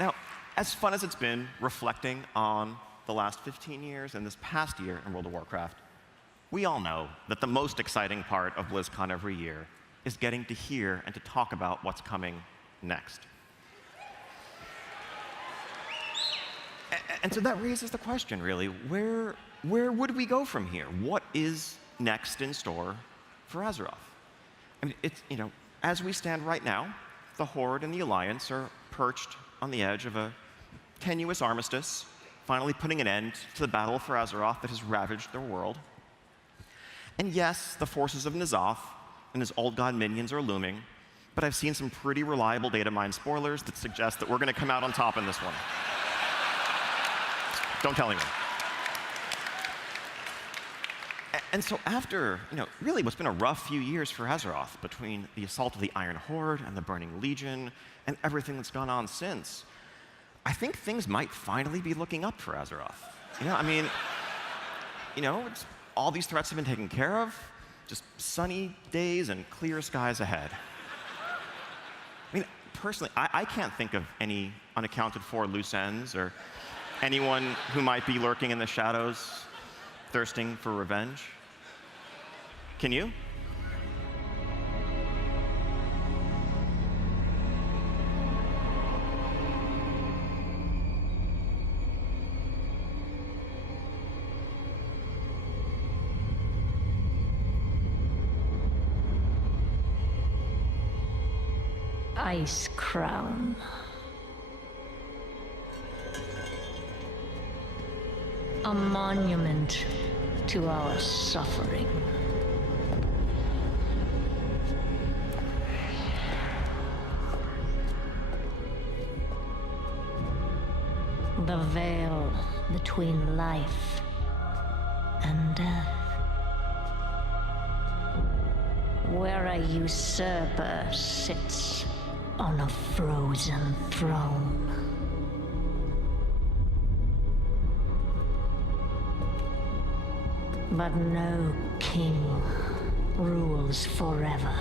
Now, as fun as it's been reflecting on the last 15 years and this past year in World of Warcraft, we all know that the most exciting part of BlizzCon every year is getting to hear and to talk about what's coming next. And so that raises the question, really, where would we go from here? What is next in store for Azeroth? I mean, it's, as we stand right now, the Horde and the Alliance are perched on the edge of a tenuous armistice, finally putting an end to the battle for Azeroth that has ravaged their world. And yes, the forces of N'Zoth and his old god minions are looming, but I've seen some pretty reliable data mine spoilers that suggest that we're going to come out on top in this one. Don't tell anyone. And so after, really what's been a rough few years for Azeroth, between the assault of the Iron Horde and the Burning Legion and everything that's gone on since, I think things might finally be looking up for Azeroth. All these threats have been taken care of, just sunny days and clear skies ahead. Personally, I can't think of any unaccounted for loose ends or anyone who might be lurking in the shadows, thirsting for revenge. Can you? Ice Crown. A monument to our suffering. The veil between life and death. Where a usurper sits on a frozen throne. But no king rules forever.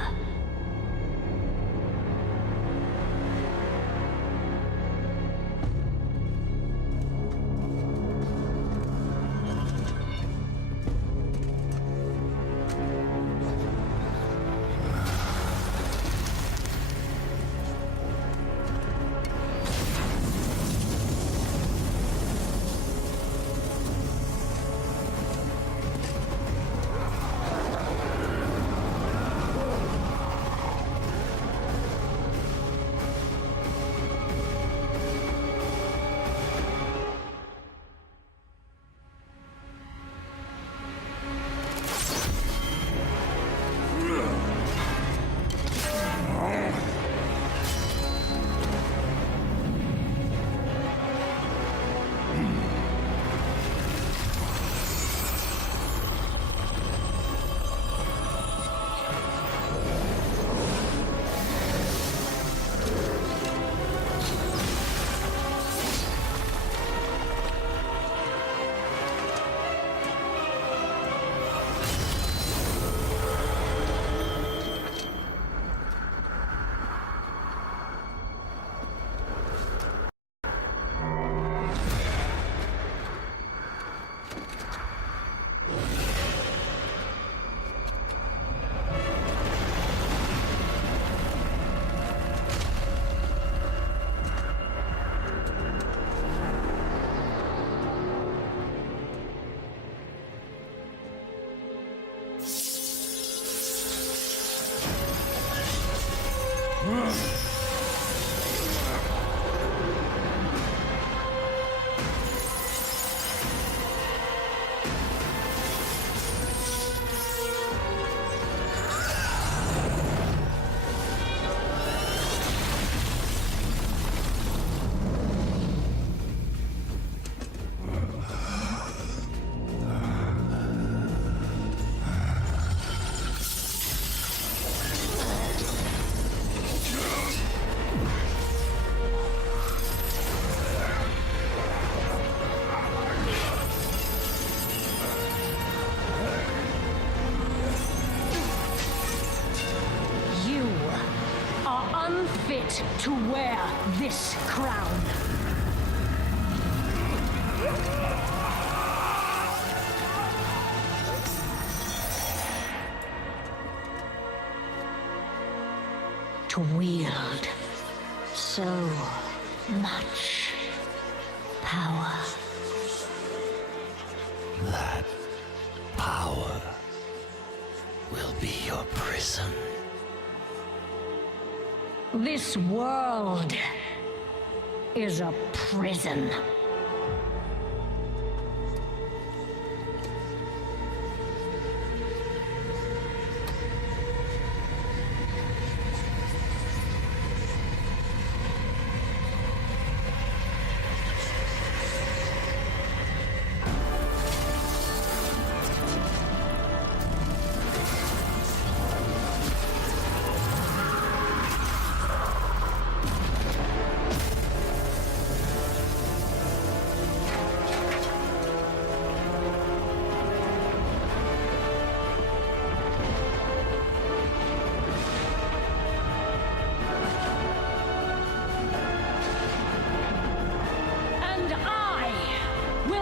To wear this crown. To wield so much power. That power will be your prison. This world is a prison.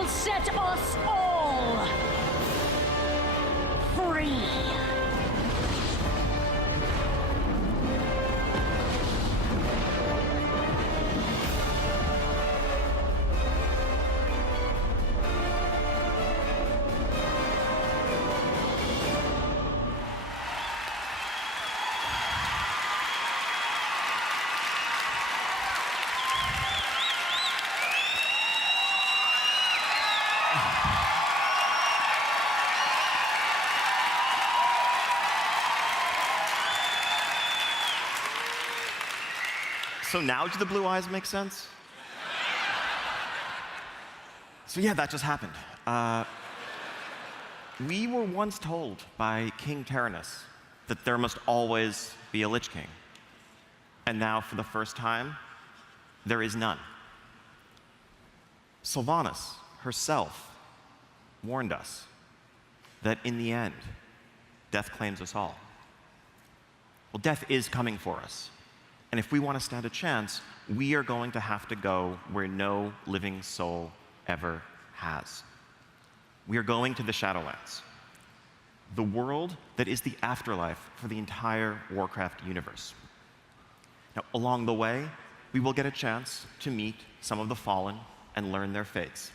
Set us all free. So now do the blue eyes make sense? So yeah, that just happened. We were once told by King Tyrannus that there must always be a Lich King. And now, for the first time, there is none. Sylvanas herself warned us that in the end, death claims us all. Well, death is coming for us. And if we want to stand a chance, we are going to have to go where no living soul ever has. We are going to the Shadowlands, the world that is the afterlife for the entire Warcraft universe. Now, along the way, we will get a chance to meet some of the fallen and learn their fates.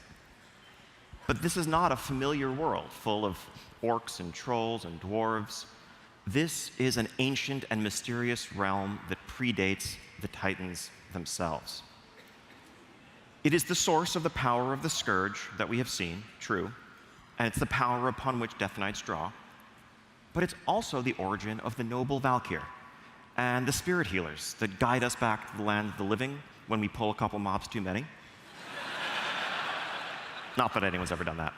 But this is not a familiar world full of orcs and trolls and dwarves. This is an ancient and mysterious realm that predates the Titans themselves. It is the source of the power of the Scourge that we have seen, true, and it's the power upon which Death Knights draw, but it's also the origin of the noble Valkyr and the spirit healers that guide us back to the land of the living when we pull a couple mobs too many. Not that anyone's ever done that.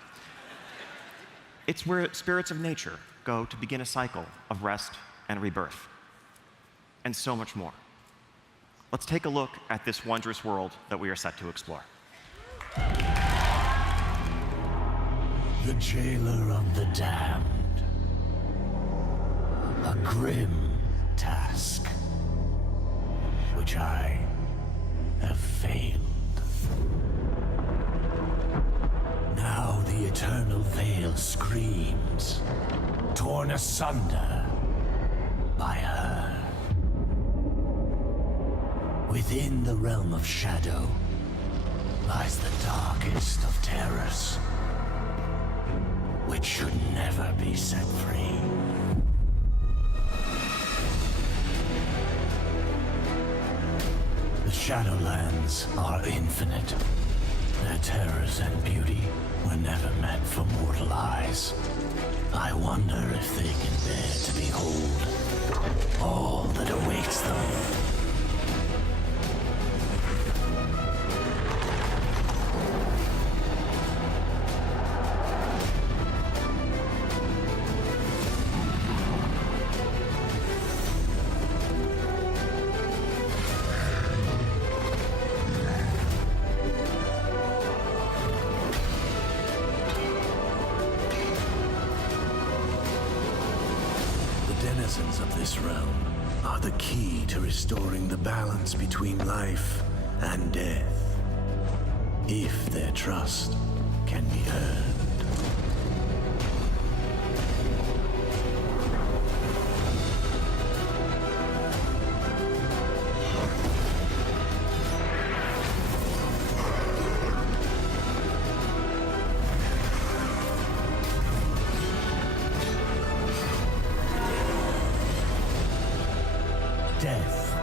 It's where spirits of nature go to begin a cycle of rest and rebirth, and so much more. Let's take a look at this wondrous world that we are set to explore. The jailer of the damned. A grim task, which I have failed. Now the eternal veil screams, torn asunder by her. Within the realm of shadow lies the darkest of terrors, which should never be set free. The Shadowlands are infinite. Their terrors and beauty were never meant for mortal eyes. I wonder if they can bear to behold all that awaits them. Denizens of this realm are the key to restoring the balance between life and death, if their trust can be earned. Death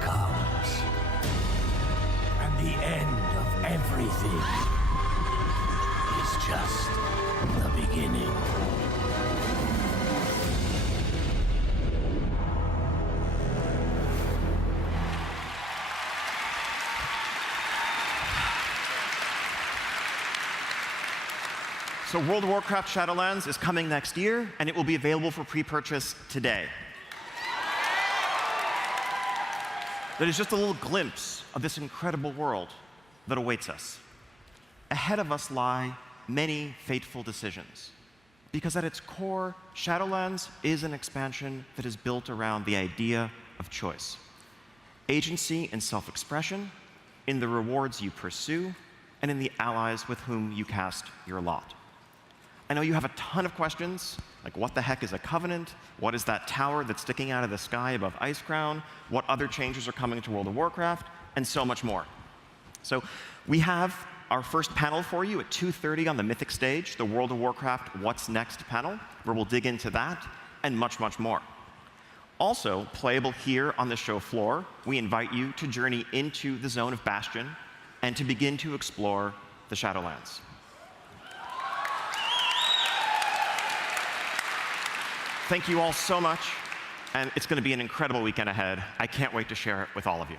comes, and the end of everything is just the beginning. So World of Warcraft Shadowlands is coming next year, and it will be available for pre-purchase today. That is just a little glimpse of this incredible world that awaits us. Ahead of us lie many fateful decisions, because at its core, Shadowlands is an expansion that is built around the idea of choice. Agency and self-expression in the rewards you pursue and in the allies with whom you cast your lot. I know you have a ton of questions, like what the heck is a covenant? What is that tower that's sticking out of the sky above Icecrown? What other changes are coming to World of Warcraft? And so much more. So we have our first panel for you at 2:30 on the Mythic stage, the World of Warcraft What's Next panel, where we'll dig into that and much, much more. Also, playable here on the show floor, we invite you to journey into the Zone of Bastion and to begin to explore the Shadowlands. Thank you all so much, and it's going to be an incredible weekend ahead. I can't wait to share it with all of you.